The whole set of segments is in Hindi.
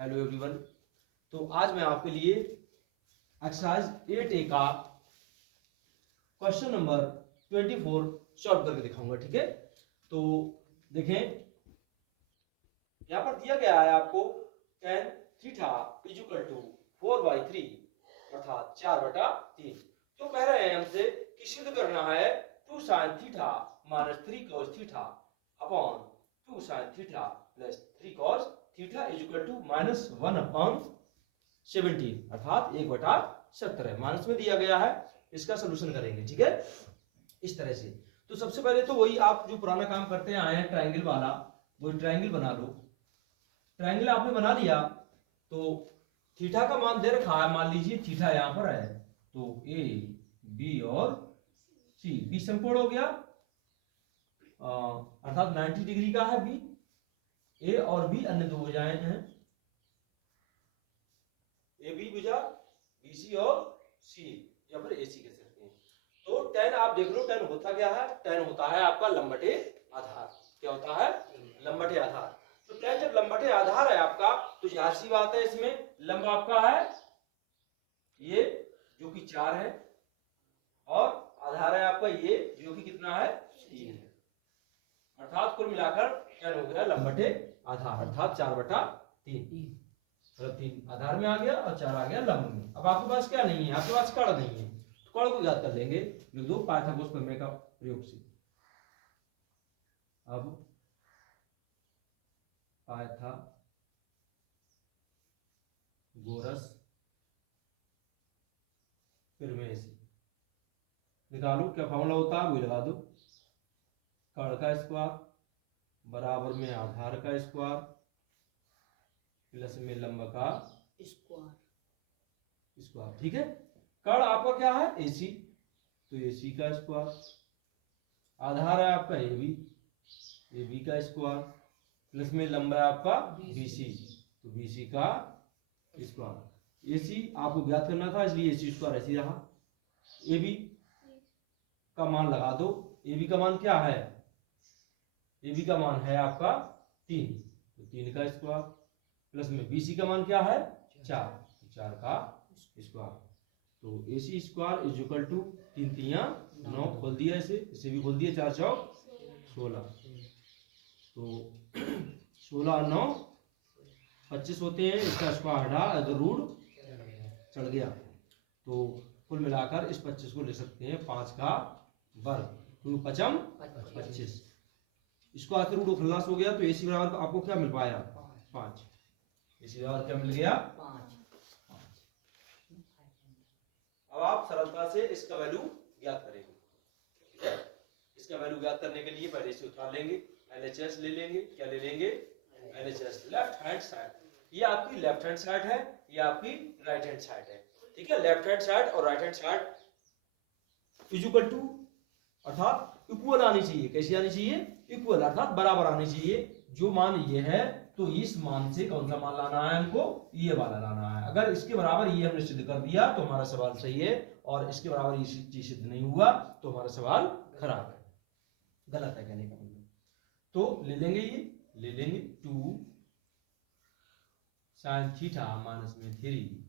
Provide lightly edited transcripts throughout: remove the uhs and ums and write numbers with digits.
Hello everyone. तो आज मैं आपके लिए एक्सरसाइज 8A का क्वेश्चन नंबर 24 सॉल्व करके दिखाऊंगा। ठीक है, तो देखें यहां पर दिया गया है आपको tan theta is equal to 4/3 अर्थात 4/3। तो कह रहे हैं हमसे कि सिद्ध करना है 2 sin theta minus 3 cos theta upon 2 sin theta plus 3 cos theta is equal to -1/17 अर्थात 1/17 माइनस में दिया गया है। इसका सोल्यूशन करेंगे। ठीक है, इस तरह से। तो सबसे पहले तो वही आप जो पुराना काम करते आए हैं ट्रायंगल वाला, वही ट्रायंगल बना लो। ट्रायंगल आपने बना लिया तो थीटा का मान दे रखा है, मान लीजिए थीटा यहां पर है, तो ए बी और सी, बी समकोण हो गया अर्थात 90 डिग्री का है बी। ए और बी अन्य दो भुजाएं हैं, ए बी भुजा बीसी और सी, या फिर एसी कह सकते हैं। तो tan आप देख लो, tan होता क्या है? tan होता है आपका लंबटे आधार। क्या होता है? लंबटे आधार। तो tan जब लंबटे आधार है आपका, तो जाहिर सी बात है इसमें लंब आपका है ये जो कि 4 है, और आधार है आपका ये जो कि कितना है 3 है। अर्थात कुल मिलाकर tan हो गया लंबटे आधार अर्थात 4/3। मतलब 3 आधार में आ गया और 4 आ गया लंब में। अब आपके पास क्या नहीं है? आपके पास कर्ण नहीं है, तो कर्ण को ज्ञात कर लेंगे। लिख दो पाइथागोरस प्रमेय का प्रयोग से। अब पाइथागोरस प्रमेय से निकालो क्या फॉर्मूला होता है, वही लगा दो। कर्ण का स्क्वायर बराबर में आधार का स्क्वायर प्लस में लंब का स्क्वायर। ठीक है, कर्ण आपका क्या है एसी, तो एसी का स्क्वायर, आधार है आपका एबी, एबी का स्क्वायर प्लस में लंबा है आपका बीसी, तो बीसी का स्क्वायर। एसी आपको ज्ञात करना था इसलिए एसी स्क्वायर ऐसे रहा। एबी का मान लगा दो। एबी का मान क्या है? एबी का मान है आपका 3, तो 3 का स्क्वायर प्लस में बीसी का मान क्या है 4, तो 4 का स्क्वायर। तो AC square is equal to 3 3 9 खोल दिया, इसे भी खोल दिया, 4 4 16, तो 16 और 9 25 होते हैं। इसका स्क्वायर हटा अगर रूट चढ़ गया, तो कुल मिलाकर इस 25 को ले सकते हैं 5 का वर्ग, 2 5 25। इसको आखिर रूट खल्लास हो गया, तो एसी बराबर आपको क्या मिल पाया 5। एसी बराबर क्या मिल गया 5। अब आप सरलता से इसका वैल्यू ज्ञात करेंगे। इसका वैल्यू ज्ञात करने के लिए पहले से उतार लेंगे, LHS ले लेंगे। क्या ले लेंगे? LHS, left hand side. ये आपकी लेफ्ट हैंड साइड है, ये आपकी राइट हैंड साइड है। ठीक है, लेफ्ट हैंड साइड और right hand side is equal to अर्थात इक्वल आनी चाहिए। कैसी आनी चाहिए? इक्वल अर्थात बराबर आनी चाहिए। जो मान ये है तो इस मान से कौन सा मान लाना है हमको? ये वाला लाना है। अगर इसके बराबर ये हमने सिद्ध कर दिया तो हमारा सवाल सही है, और इसके बराबर ये चीज सिद्ध नहीं हुआ तो हमारा सवाल खराब है, गलत है कहने का मतलब। तो ले लेंगे, ये ले लेंगे 2 sin थीटा माइनस में 3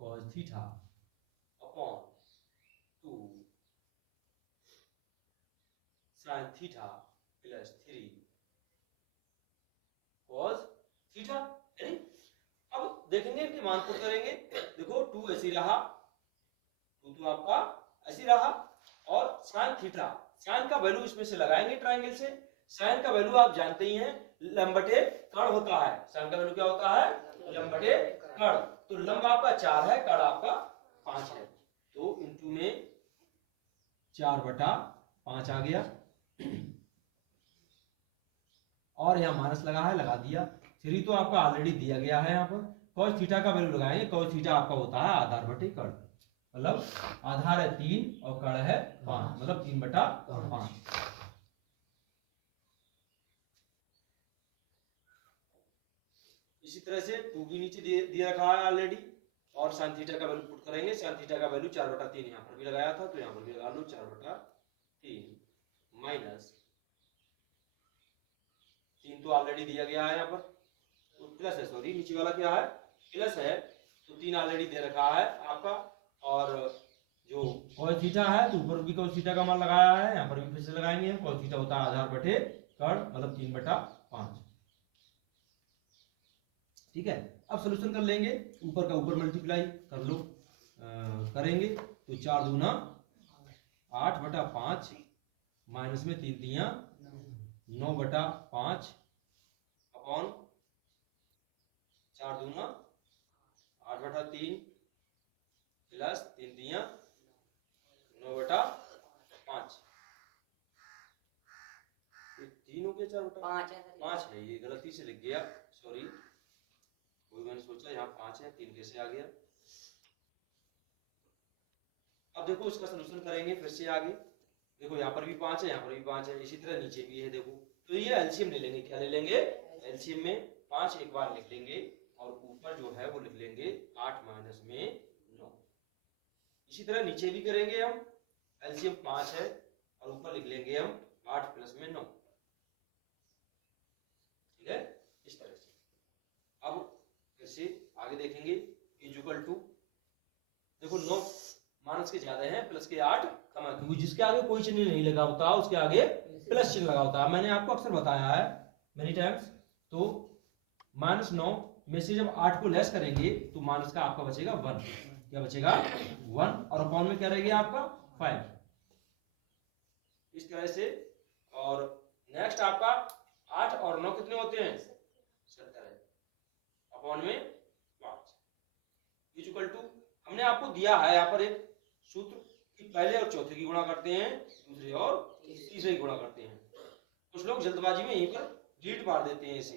cos theta upon 2 sin theta plus 3 cos theta. अब देखेंगे इनके मान पुट करेंगे। देखो 2 ऐसी रहा, 2 तो आपका ऐसी रहा, और sin थीटा, sin का वैल्यू इसमें से लगाएंगे ट्रायंगल से। sin का वैल्यू आप जानते ही हैं लंबटे कर्ण होता है। sin का वैल्यू क्या होता है? लंबटे कर्ण। तो लंब आपका 4 है, कर्ण आपका 5 है, तो इनटू में 4/5 आ गया, और यहाँ माइनस लगा है, लगा दिया। 3 तो आपका ऑलरेडी दिया गया है। यहाँ पर cos थीटा का वैल्यू लगाएंगे। cos थीटा आपका होता है आधार बटे कर्ण, मतलब आधार है 3 और कर्ण है 5, मतलब 3/5। इसी तरह से 2 भी नीचे दिया रखा है ऑलरेडी, और sin थीटा का वैल्यू पुट करेंगे। sin थीटा का वैल्यू 4/3 यहाँ पर भी लगाया था, तो यहाँ पर भी लगा लो 4/3 माइनस 3 तो ऑलरेडी दिया गया है यहाँ पर, तो प्लस है, सॉरी नीचे वाला क्या है, प्लस है, तो 3 ऑलरेडी दे रखा है आपका, और जो cos थीटा है तो ऊपर भी cos थीटा का मान लगाया है, यहाँ पर भी फिर से लगाएंगे हम। cos थीटा होता है आधार बटे कर्ण, मतलब 3/5। ठीक है, अब सोल्यूशन कर लेंगे, ऊपर का ऊपर मल्टीप्लाई कर लो, करेंगे तो 4 दूना 8/5 माइनस में 3 तियां 9/5 अपॉन 4 दूना 8/3 प्लस 3 तियां 9/5। 3 हो गया 4/5 है, ये गलती से लिख गया, सॉरी, कोई मैंने सोचा यहाँ 5 है, 3 कैसे आ गया। अब देखो इसका सलूशन करेंगे फिर से आगे, देखो यहाँ पर भी 5 है, यहाँ पर भी 5 है, इसी तरह नीचे भी है। देखो तो ये एलसीएम ले लेंगे, क्या ले लेंगे, एलसीएम में 5 एक बार लिख लेंगे और ऊपर जो है वो लिख लेंगे 8 माइनस में 9। इसी तरह नीचे भी करेंगे हम, एलसीएम 5 है और ऊपर लिख लेंगे हम 8 प्लस में 9। ठीक है, इस तरह से। अब फिर से आगे देखेंगे, इक्वल टू, देखो 9 माइनस के ज्यादा है, प्लस के 8 कम है, क्योंकि जिसके आगे कोई चिन्ह नहीं लगा होता उसके आगे प्लस चिन्ह लगा होता है, मैंने आपको अक्सर बताया है मेनी टाइम्स। तो -9 में से जब 8 को लेस करेंगे तो माइनस का आपका बचेगा 1, क्या बचेगा 1, और अपॉन में क्या रह गया आपका 5, इस तरह से। और नेक्स्ट आपका 8 और 9 कितने होते हैं, 70 है, अपॉन में 5 इक्वल टू, हमने आपको दिया है यहाँ पर एक सूत्र कि पहले और चौथे की गुणा करते हैं, दूसरे और तीसरे की गुणा करते हैं। कुछ लोग जल्दबाजी में यहीं पर लीड मार देते हैं इसे,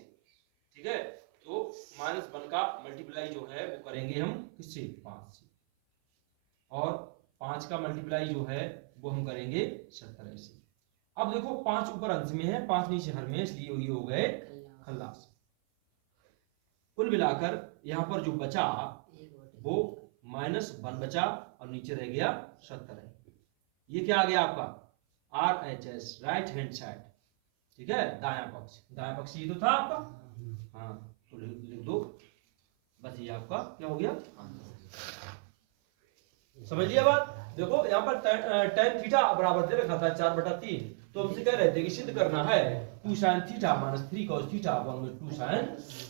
ठीक है। तो -1 का मल्टीप्लाई जो है वो करेंगे हम किससे, 5 से, और 5 का मल्टीप्लाई जो है वो हम करेंगे 70 से। अब देखो 5 ऊपर अंश में है, 5 नीचे हर में, इसलिए ये हो गए खल्लास। कुल मिलाकर यहाँ पर जो बचा वो -1 बचा और नीचे रह गया 70 है। ये क्या आ गया आपका RHS, राइट हैंड साइड, ठीक है, दायां पक्ष। दायां पक्ष ये तो था आपका, हाँ, तो लिख दो बस, ये आपका क्या हो गया, समझ लिया बात। देखो यहाँ पर tan थीटा बराबर दे रखा था 4/3, तो हमसे कह रहे थे कि सिद्ध करना है 2 sin theta minus 3 cos theta upon में 2 sin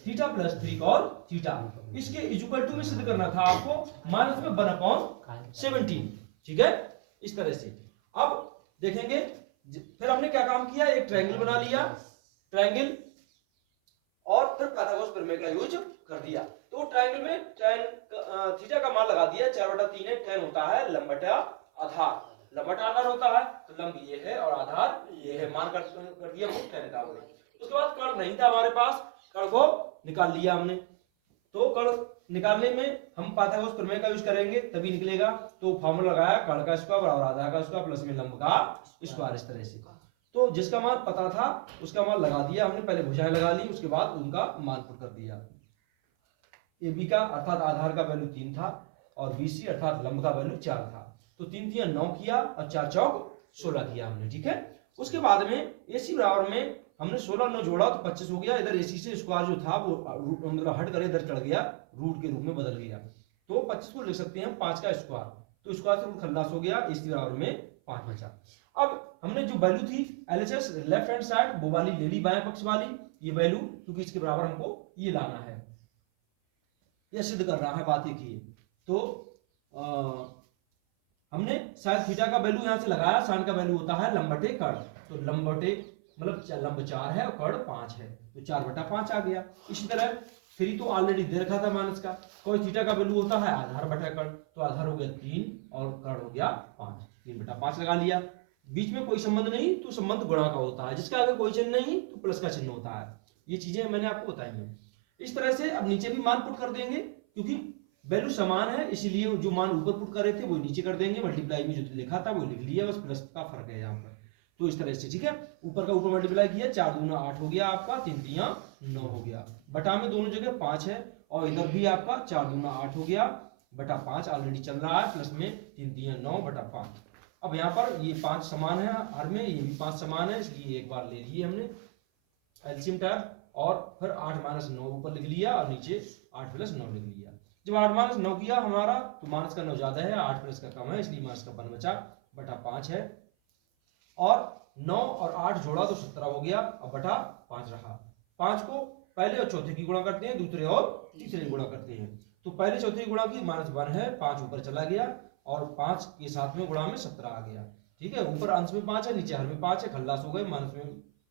theta plus 3 cos theta. इसके इक्वल टू में सिद्ध करना था आपको माइनस में 1/17, ठीक है, इस तरह से। अब देखेंगे फिर हमने क्या काम किया, एक ट्रायंगल बना लिया, ट्रायंगल, और फिर पाइथागोरस प्रमेय का यूज कर दिया। तो ट्रायंगल में tan थीटा का मान लगा दिया, 4/3 है, tan होता है लंब बटा आधार, लंब बटा आधार होता है, तो लंब ये है और आधार ये है, मान कर दिया वो tan का। उसके बाद कर्ण नहीं था हमारे पास, कर्ण को निकाल लिया हमने, तो कर्ण निकालने में हम पाइथागोरस प्रमेय का यूज करेंगे तभी निकलेगा। तो फॉर्मूला लगाया, कर्ण का स्क्वायर बराबर आधार का स्क्वायर प्लस में लंब का स्क्वायर, इस तरह से। तो जिसका मान पता था उसका मान लगा दिया हमने, पहले भुजाएं लगा ली, उसके बाद उनका मान पुट कर दिया। AB का अर्थात आधार का वैल्यू 3 था और BC अर्थात लंब का वैल्यू 4 था, तो 3 तियां 9 किया और 4 चौक 16 किया हमने, ठीक है। उसके बाद में AC बराबर में हमने 16 9 जोड़ा तो 25 हो गया, इधर AC से स्क्वायर जो था वो मतलब हट कर इधर चढ़ गया, रूट के रूप में बदल गया, तो 25 को लिख सकते हैं हम 5 का स्क्वायर, तो स्क्वायर से रूट खल्लास हो गया, AC बराबर में 5 बचा। अब हमने जो वैल्यू थी LHS लेफ्ट हैंड साइड वो वाली ले ली, बाएं पक्ष वाली, ये वैल्यू, क्योंकि इसके बराबर हमको ये लाना है, यह सिद्ध कर रहा है, बात एक ही है। तो हमने साइन थीटा का वैल्यू यहां से लगाया, साइन का वैल्यू होता है लंब बटे कर्ण, तो लंब बटे मतलब लंब 4 है और कर्ण 5 है, तो 4/5 आ गया। इसी तरह 3 तो ऑलरेडी दे रखा था माइनस का, cos थीटा का वैल्यू होता है आधार बटा कर्ण, तो आधार हो गया 3 और कर्ण हो गया 5, 3/5 लगा लिया। बीच में कोई संबंध नहीं तो संबंध गुणा का होता है, जिसका आगे कोई चिन्ह नहीं तो प्लस का चिन्ह होता है, ये चीजें मैंने आपको बताई हैं। इस तरह से अब नीचे भी मान पुट कर देंगे, क्योंकि वैल्यू समान है इसलिए जो मान ऊपर पुट कर रहे थे वो नीचे कर देंगे, मल्टीप्लाई में जो लिखा था वो लिख लिया, बस प्लस का फर्क है यहाँ पर। तो इस तरह से, ठीक है, ऊपर का ऊपर मल्टीप्लाई किया, 4 दूना 8 हो गया आपका, 3 तियां 9 हो गया, बटा में दोनों जगह 5 है, और इधर भी आपका 4 दूना 8 हो गया, बटा 5 ऑलरेडी चल रहा है, प्लस में 3 तियां 9 बटा 5। अब यहाँ पर ये 5 समान है हर में, ये भी 5 समान है, इसलिए एक बार ले लिए हमने एलसीएम टैब, और फिर 8-9 ऊपर लिख लिया और नीचे 8+9 लिख लिया। जब 8-9 किया हमारा तो माइनस का 9 ज्यादा है, 8 प्लस का कम है, इसलिए माइनस का 1 बचा बटा 5 है। और 9 और 8 जोड़ा तो 17 हो गया, अब बटा 5 रहा। 5 को पहले और चौथे की गुणा करते हैं, दूसरे और तीसरे की गुणा करते हैं। तो पहले चौथे की गुणा की -1 है, 5 ऊपर चला गया और 5 के साथ में गुणा में 17 आ गया। ठीक है, ऊपर अंश में 5 है, नीचे हर में 5 है, खल्लास हो गए, माइनस में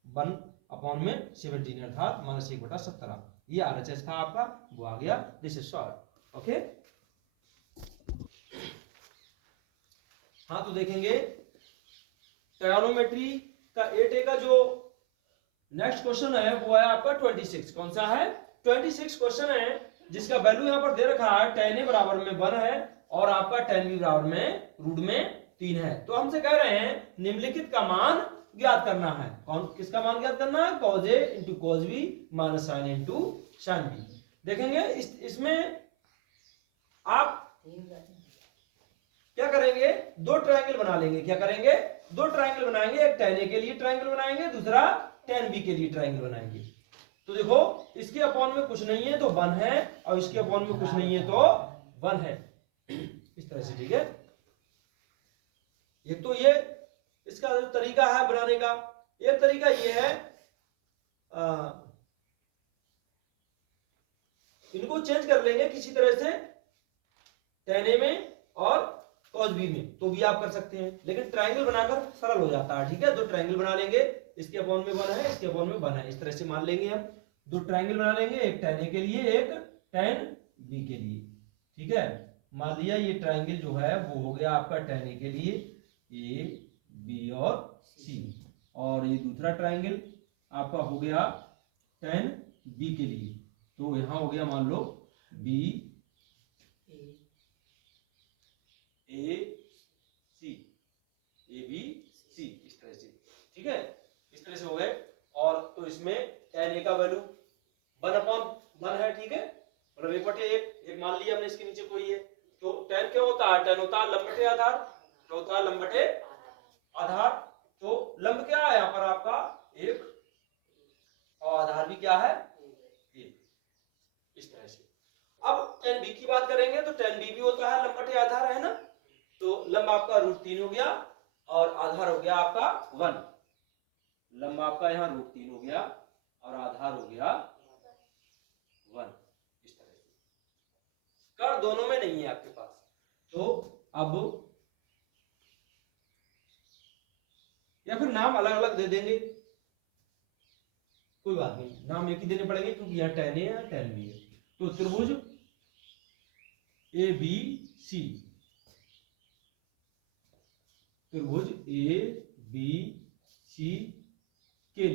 1/17 अर्थात -1/17। ये RHS था आपका, वो आ गया। This is solve. ओके, हाँ तो देखेंगे ट्रायगोनोमेट्री का 8A का जो नेक्स्ट क्वेश्चन है वो है आपका 26। कौन सा है? 26 क्वेश्चन है जिसका वैल्यू यहाँ पर दे रखा है tan A बराबर में 1 है और आपका tan B बराबर में √3 है। तो हमसे कह रहे हैं निम्नलिखित का मान ज्ञात करना है। कौन किसका मान ज्ञात करना है? cos A × cos B - sin A × sin B। देखेंगे इसमें आप क्या करेंगे, दो ट्रायंगल बना लेंगे। क्या करेंगे? दो ट्रायंगल बनाएंगे, एक tan A के लिए ट्रायंगल बनाएंगे, दूसरा tan B के लिए ट्रायंगल बनाएंगे। तो देखो इसके अपॉन में कुछ नहीं है तो 1 है और इसके अपॉन में कुछ नहीं है तो 1 है, इस तरह से। ठीक है, एक तो ये इसका जो तरीका है बनाने का। एक तरीका ये है इनको चेंज कर लेंगे किसी तरह से tan A में और cos B में, तो भी आप कर सकते हैं, लेकिन ट्रायंगल बनाकर सरल हो जाता है। ठीक है, दो ट्रायंगल बना लेंगे, इसके अपॉन में 1 है, इसके अपॉन में 1 है, इस तरह से मान लेंगे हम। दो ट्रायंगल बना लेंगे, एक tan A के लिए, एक tan B के लिए। ठीक है, मान लिया ये ट्रायंगल जो है वो हो गया आपका tan A के लिए A, B और C, और ये दूसरा ट्रायंगल आपका हो गया tan B के लिए। तो यहां हो गया मान लो B A C, A B C, इस तरह से। ठीक है, इस तरह से हो गए। और तो इसमें tan A का वैल्यू 1/1 है। ठीक है, मतलब 1/1 एक मान लिया हमने, इसके नीचे कोई है। तो tan क्या होता है? tan होता है लंब बटे आधार। क्या होता है? लंब बटे आधार। तो लंब क्या है यहाँ पर आपका 1 और आधार भी क्या है 1, इस तरह से। अब tan B की बात करेंगे तो tan B भी होता है लंब बटे आधार, है ना। तो लंब आपका √3 हो गया और आधार हो गया आपका 1। लंब आपका यहाँ √3 हो गया और आधार हो गया 1, इस तरह से। कर दोनों में नहीं है आपके पास, तो अब या फिर नाम अलग अलग दे देंगे, कोई बात नहीं, नाम एक ही देने पड़ेंगे क्योंकि यहाँ tan A है tan B है। तो त्रिभुज ABC, त्रिभुज ABC के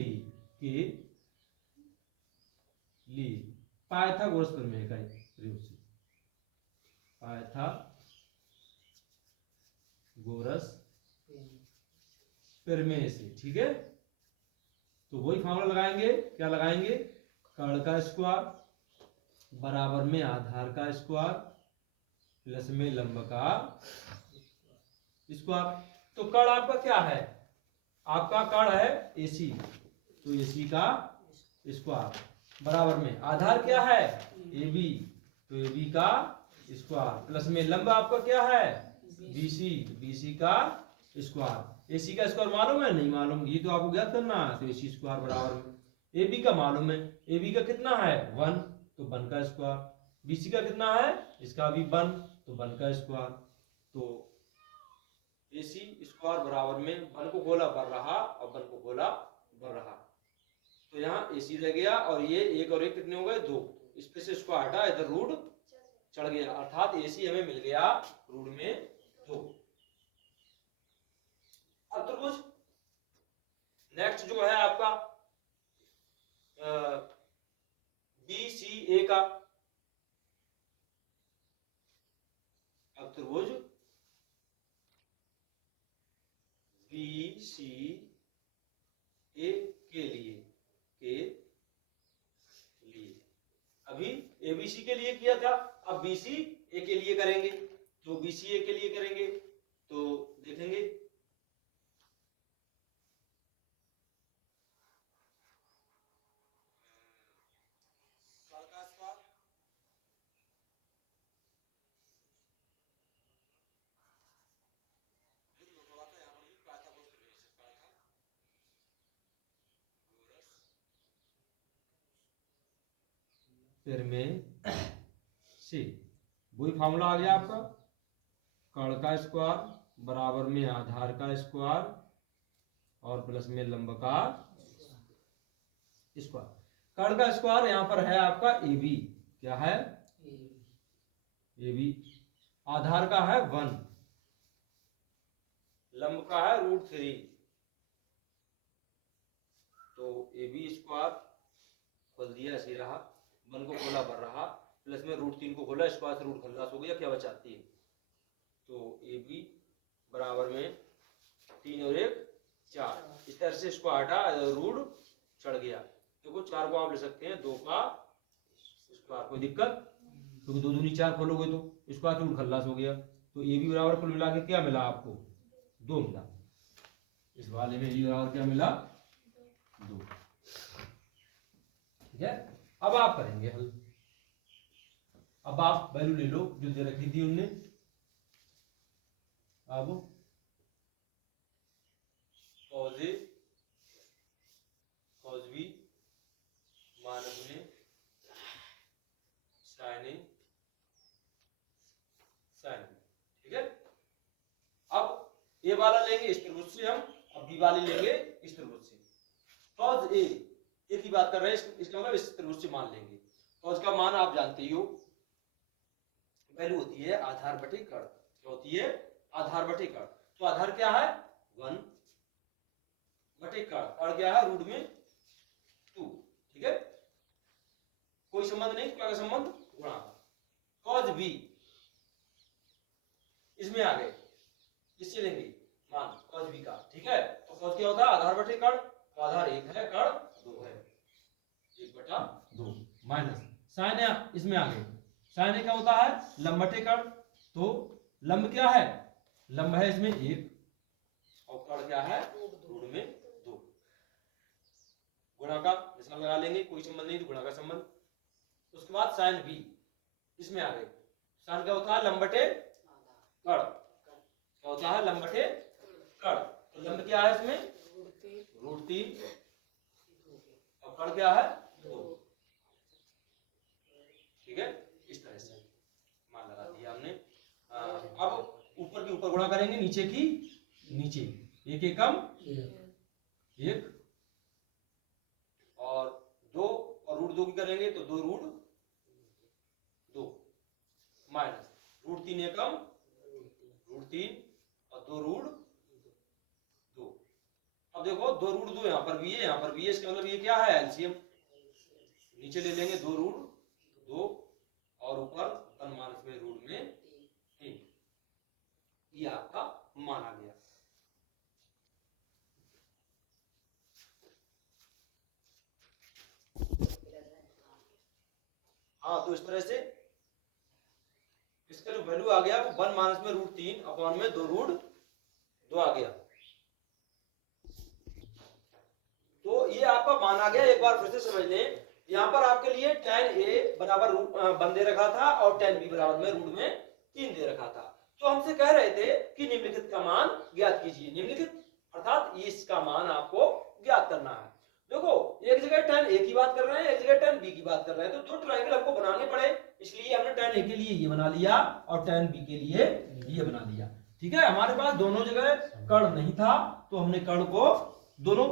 लिए पाइथागोरस प्रमेय का प्रयोग से, पाइथागोरस प्रमेय से। ठीक है, तो वही फॉर्मूला लगाएंगे। क्या लगाएंगे? कर्ण का स्क्वायर बराबर में आधार का स्क्वायर प्लस में लंब का स्क्वायर। तो कर्ण आपका क्या है? आपका कर्ण है AC, तो AC का स्क्वायर बराबर में आधार क्या है AB, तो AB का स्क्वायर प्लस में लंब आपका क्या है BC, तो BC का स्क्वायर। AC का स्क्वायर मालूम है? नहीं मालूम, ये तो आपको ज्ञात करना है। तो AC स्क्वायर बराबर में AB का मालूम है, AB का कितना है 1, तो 1 का स्क्वायर। BC का कितना है? इसका भी 1, तो 1 का स्क्वायर। तो AC स्क्वायर बराबर में 1 को गोला बढ़ रहा और 1 को गोला बढ़ रहा। तो यहाँ AC रह गया और ये 1 और 1 कितने हो गए 2, इस पे से स्क्वायर हटा, इधर रूट चढ़ गया, अर्थात AC हमें मिल गया √2। अब त्रिभुज नेक्स्ट जो है आपका BCA का। अब त्रिभुज BCA के लिए अभी ABC के लिए किया था, अब BCA के लिए करेंगे। तो BCA के लिए करेंगे तो देखेंगे फिर में से, वही फॉर्मूला आ गया आपका, कर्ण का स्क्वायर बराबर में आधार का स्क्वायर और प्लस में लंब का स्क्वायर। कर्ण का स्क्वायर यहाँ पर है आपका ए बी, क्या है ए बी, आधार का है 1, लंब का है √3, तो ए बी स्क्वायर खोल दिया ऐसे रहा, 1 को खोला भर रहा, प्लस में √3 को खोला, स्क्वायर से रूट खल्लास हो गया, क्या बचा 3, तो ए बी बराबर में 3 और 1 4, इस तरह से इसको हटा रूट चढ़ गया। देखो 4 को आप ले सकते हैं 2 का स्क्वायर, कोई दिक्कत, क्योंकि 2 दूनी 4 खोलोगे तो स्क्वायर रूट खल्लास हो गया, तो ए बी बराबर कुल मिला के क्या मिला आपको 2 मिला, इस वाले में ए बी बराबर क्या मिला 2। ठीक है, अब आप करेंगे हल, अब आप वैल्यू ले लो जो दे रखी थी उनने, अब cos A cos B minus में sin A sin B, ठीक है। अब ए वाला लेंगे इस त्रिभुज से हम, अब बी वाली लेंगे इस त्रिभुज से। cos A की बात कर रहे हैं, इसका मतलब इस त्रिभुज से मान लेंगे। cos का मान आप जानते ही हो, वैल्यू होती है आधार बटे कर्ण, क्या होती है आधार बटे कर्ण, तो आधार क्या है 1 बटे कर्ण क्या है रूट में 2, ठीक है, कोई संबंध नहीं, क्या का संबंध गुणा का। cos B इसमें आ गए, इससे लेंगे मान cos B का, ठीक है, तो cos क्या होता है आधार बटे कर्ण, तो आधार 1 है कर्ण 2 है, 1/2 माइनस sin A इसमें आ गए, sin A क्या होता है लंब बटे कर्ण, तो लंब क्या है, लंब है इसमें 1 और कर्ण क्या है रूट में 2, गुणा का निशान लगा लेंगे, कोई संबंध नहीं तो गुणा का संबंध। उसके बाद sin B इसमें आ गए, sin क्या होता है लंब बटे कर्ण, क्या होता है लंब बटे कर्ण, तो लंब क्या है इसमें √3 और कर्ण क्या है 2, ठीक है, इस तरह से मान लगा दिया हमने। अब ऊपर की ऊपर गुणा करेंगे, नीचे की नीचे, 1 एकम 1 और 2 और √2 की करेंगे तो 2 √2 माइनस √3 एकम √3 और 2 √2। अब देखो 2 √2 यहाँ पर भी है, यहाँ पर भी है, इसका मतलब ये क्या है एलसीएम, नीचे ले लेंगे 2 √2 और ऊपर माइनस में रूट में 3, ये आपका माना गया। हाँ, तो इस तरह से इसका जो वैल्यू आ गया वो 1 माइनस में √3 अपॉन में 2 √2 आ गया, तो ये आपका माना गया। एक बार फिर से समझ लें, यहाँ पर आपके लिए tan A बराबर 1 दे रखा था और tan B बराबर में रूट में 3 दे रखा था, तो हमसे कह रहे थे कि निम्नलिखित का मान ज्ञात कीजिए, निम्नलिखित अर्थात इसका मान आपको ज्ञात करना है। देखो एक जगह tan A की बात कर रहे हैं, एक जगह tan B की बात कर रहे हैं, तो 2 ट्रायंगल हमको बनाने पड़े, इसलिए हमने tan A के लिए ये बना लिया और tan B के लिए ये बना लिया, ठीक है। हमारे पास दोनों जगह कर्ण नहीं था, तो हमने कर्ण को दोनों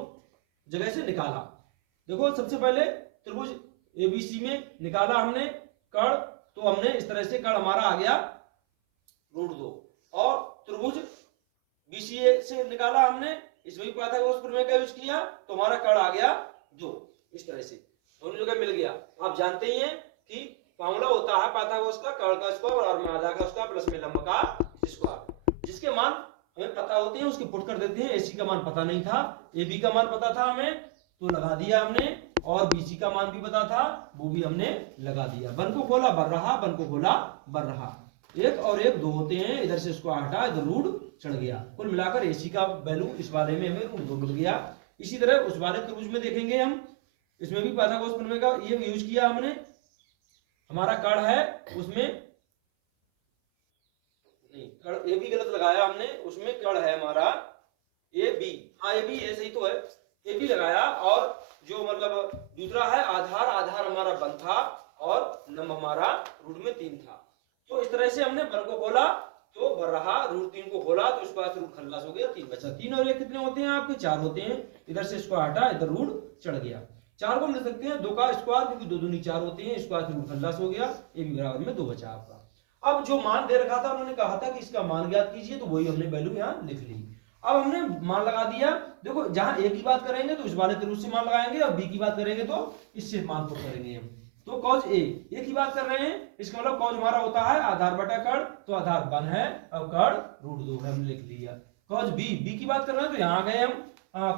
जगह से निकाला। देखो सबसे पहले त्रिभुज ABC में निकाला हमने कर्ण, तो हमने इस तरह से कर्ण हमारा आ गया √2, और त्रिभुज BCA से निकाला हमने, इसमें पाइथागोरस प्रमेय का यूज किया, तो हमारा कर्ण आ गया 2, इस तरह से दोनों जगह मिल गया। आप जानते ही हैं कि फॉर्मूला होता है पाइथागोरस का, कर्ण का स्क्वायर और में आधा का स्क्वायर प्लस में लंब का स्क्वायर, जिसके मान हमें पता होते हैं उसके पुट कर देते हैं। AC का मान पता नहीं था, AB का मान पता था हमें तो लगा दिया हमने, और BC का मान भी पता था वो भी हमने लगा दिया। 1 को खोला भर रहा, 1 को खोला भर रहा, 1 और 1 2 होते हैं, इधर से इसको हटा इधर रूट चढ़ गया, कुल मिलाकर AC का वैल्यू इस वाले में हमें √2 मिल गया। इसी तरह उस वाले त्रिभुज में देखेंगे हम, इसमें भी पाइथागोरस प्रमेय का ये यूज किया हमने, हमारा कर्ण है उसमें नहीं, कर्ण A भी गलत लगाया हमने, उसमें कर्ण है हमारा AB, हाँ AB ऐसे ही तो है, AB लगाया, और जो मतलब दूसरा है आधार, आधार हमारा 1 था और लंब हमारा रूट में 3 था। तो इस तरह से हमने वन को खोला तो वन रहा, रूट 3 को खोला तो इसके बाद रूट खल्लास हो गया, 3 बचा। 3 और 1 कितने होते हैं आपके? 4 होते हैं। इधर से इसको हटा, इधर रूट चढ़ गया। 4 को हम लिख सकते हैं 2 का स्क्वायर, क्योंकि 2 दूनी 4 होते हैं। इसके बाद रूट खल्लास हो गया, ए बी बराबर में 2 बचा आपका। अब जो मान दे रखा था उन्होंने कहा था कि इसका मान ज्ञात कीजिए, तो वही हमने वैल्यू यहाँ लिख ली। अब हमने मान लगा दिया। देखो जहां ए की बात करेंगे तो इस वाले त्रिभुज से मान लगाएंगे, और बी की बात करेंगे तो इससे मान पुट करेंगे हम। तो कॉज ए की बात कर रहे हैं, इसका मतलब कॉज हमारा होता है आधार बटा कर्ण, तो आधार 1 है और कर्ण रूट 2 है, हमने लिख लिया। कॉज बी की बात कर रहे हैं तो यहाँ गए हम,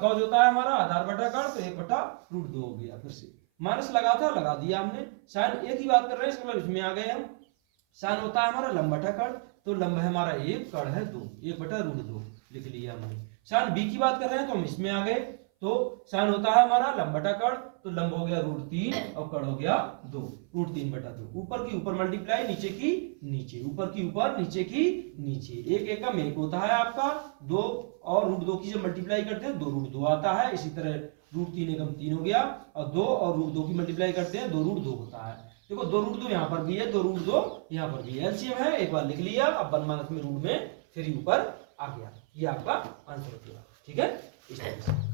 कॉज होता है हमारा आधार बटा कर्ण, तो 1 बटा रूट 2 हो गया। फिर से माइनस लगा था, लगा दिया हमने। साइन ए की बात कर रहे हैं, इसका मतलब इसमें आ गए हम। साइन होता है हमारा लंब बटा कर्ण, तो लंब है हमारा 1, कर्ण है 2, 1 बटा रूट 2 लिख लिया हमने। साइन बी की बात कर रहे हैं तो हम इसमें आ गए, तो साइन होता है हमारा लंब बटा कर्ण, तो लंब हो गया रूट 3 और कर्ण हो गया 2, रूट 3 बटा 2। ऊपर की ऊपर मल्टीप्लाई, नीचे की नीचे, ऊपर की ऊपर नीचे की नीचे। 1 एकम 1 होता है आपका, 2 और रूट 2 की जब मल्टीप्लाई करते हैं 2 रूट 2 आता है। इसी तरह रूट 3 एकम 3 हो गया, और 2 और रूट 2 की मल्टीप्लाई करते हैं 2 रूट 2 होता है। देखो 2 रूट 2 यहाँ पर भी है, 2 रूट 2 यहाँ पर भी है, एलसीएम है, एक बार लिख लिया। अब 1 माइनस में रूट में फिर ऊपर आ गया, ये आपका आंसर हो गया। ठीक है, इस तरह से।